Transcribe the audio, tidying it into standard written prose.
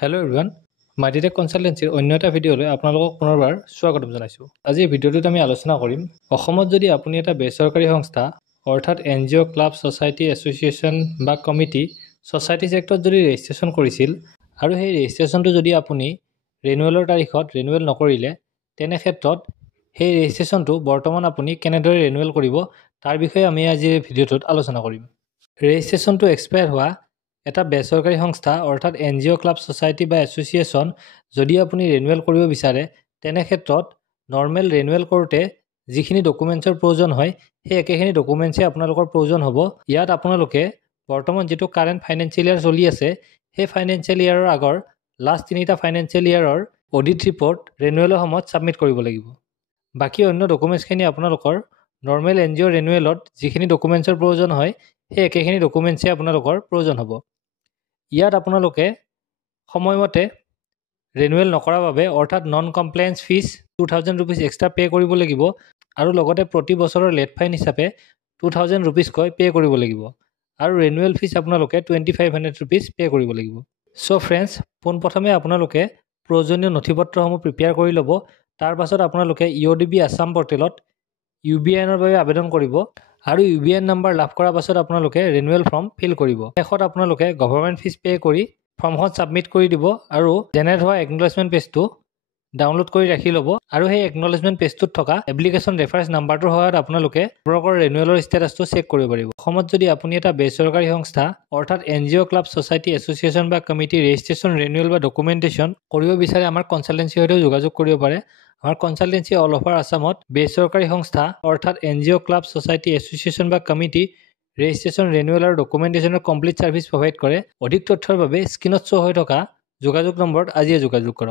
Hello' everyone, মাইটিটেক কনচালটেঞ্চিৰ অন্য এটা ভিডিঅ'লৈ আপোনালোকক পুনৰবাৰ স্বাগতম জনাইছোঁ। আজি এই ভিডিঅ'টোত আমি আলোচনা কৰিম অসমত যদি আপুনি এটা বেচৰকাৰী সংস্থা অৰ্থাৎ NGO, ক্লাব, ছ'চাইটি, এছ'চিয়েশ্যন বা কমিটি ছ'চাইটিজ এক্টত যদি ৰেজিষ্ট্ৰেশ্যন কৰিছিল আৰু সেই ৰেজিষ্ট্ৰেশ্যনটো যদি আপুনি ৰিনিউৱেলৰ তাৰিখত ৰিনিউৱেল নকৰিলে, তেনে ক্ষেত্ৰত সেই ৰেজিষ্ট্ৰেশ্যনটো বৰ্তমান আপুনি কেনেদৰে ৰিনিউৱেল কৰিব তাৰ বিষয়ে আমি আজিৰ এই ভিডিঅ'টোত আলোচনা কৰিম। ৰেজিষ্ট্ৰেশ্যনটো এক্সপায়াৰ হোৱা এটা বেচৰকাৰী সংস্থা অৰ্থাৎ NGO, ক্লাব, ছ'চাইটি বা এছ'চিয়েশ্যন যদি আপুনি ৰিনিউৱেল কৰিব বিচাৰে, তেনে ক্ষেত্ৰত নৰ্মেল ৰিনিউৱেল কৰোঁতে যিখিনি ডকুমেণ্টছৰ প্ৰয়োজন হয় সেই একেখিনি ডকুমেণ্টছেই আপোনালোকৰ প্ৰয়োজন হ'ব। ইয়াত আপোনালোকে বৰ্তমান যিটো কাৰেণ্ট ফাইনেন্সিয়েল ইয়াৰ চলি আছে, সেই ফাইনেন্সিয়েল ইয়াৰৰ আগৰ লাষ্ট 3টা ফাইনেন্সিয়েল ইয়াৰৰ অডিট ৰিপৰ্ট ৰিনিউৱেলৰ সময়ত ছাবমিট কৰিব লাগিব। বাকী অন্য ডকুমেণ্টছখিনি আপোনালোকৰ নৰ্মেল NGO ৰিনিউৱেলত যিখিনি ডকুমেণ্টছৰ প্ৰয়োজন হয় সেই একেখিনি ডকুমেণ্টছেই আপোনালোকৰ প্ৰয়োজন হ'ব। ইয়াত আপোনালোকে সময়মতে ৰিনিউৱেল নকৰাৰ বাবে অৰ্থাৎ non compliance fees 2000 rupees extra pay' কৰিব লাগিব আৰু লগতে প্ৰতি বছৰৰ লেট ফাইন হিচাপে 2000 ৰুপিজকৈ পে' কৰিব লাগিব আৰু ৰিনিউৱেল ফিজ আপোনালোকে 2500 ৰুপিজ পে' কৰিব লাগিব। চ' ফ্ৰেণ্ডছ, পোনপ্ৰথমে আপোনালোকে প্ৰয়োজনীয় নথিপত্ৰসমূহ প্ৰিপেয়াৰ কৰি ল'ব। তাৰ পাছত আপোনালোকে EODB আছাম পৰ্টেলত UBINৰ বাবে আবেদন কৰিব আৰু UBIN নাম্বাৰ লাভ কৰাৰ পাছত আপোনালোকে ৰিনিউৱেল ফৰ্ম ফিল কৰিব। শেষত আপোনালোকে গভৰ্ণমেণ্ট ফিজ পে' কৰি ফৰ্মখন ছাবমিট কৰি দিব আৰু জেনেৰেট হোৱা একনলেজমেণ্ট পেজটো ডাউনলোড কৰি ৰাখি ল'ব আৰু সেই একনলেজমেণ্ট পেজটোত থকা এপ্লিকেশ্যন ৰেফাৰেঞ্চ নাম্বাৰটোৰ সহায়ত আপোনালোকে আপোনালোকৰ ৰিনিউৱেলৰ ষ্টেটাছটো চেক কৰিব পাৰিব। অসমত যদি আপুনি এটা বেচৰকাৰী সংস্থা অৰ্থাৎ NGO, ক্লাব, ছ'চাইটি, এছ'চিয়েশ্যন বা কমিটি ৰেজিষ্ট্ৰেশ্যন, ৰিনিউৱেল বা ডকুমেণ্টেশ্যন কৰিব বিচাৰে, আমাৰ কনচালটেঞ্চিৰ সৈতেও যোগাযোগ কৰিব পাৰে। আমাৰ কনচালটেঞ্চি অল অভাৰ আছামত বেচৰকাৰী সংস্থা অৰ্থাৎ NGO, ক্লাব, ছ'চাইটি, এছ'চিয়েশ্যন বা কমিটি ৰেজিষ্ট্ৰেশ্যন, ৰিনিউৱেল আৰু ডকুমেণ্টেশ্যনৰ কমপ্লিট ছাৰ্ভিচ প্ৰভাইড কৰে। অধিক তথ্যৰ বাবে স্ক্ৰীনত শ্ব' হৈ থকা যোগাযোগ নম্বৰত আজিয়ে যোগাযোগ কৰক।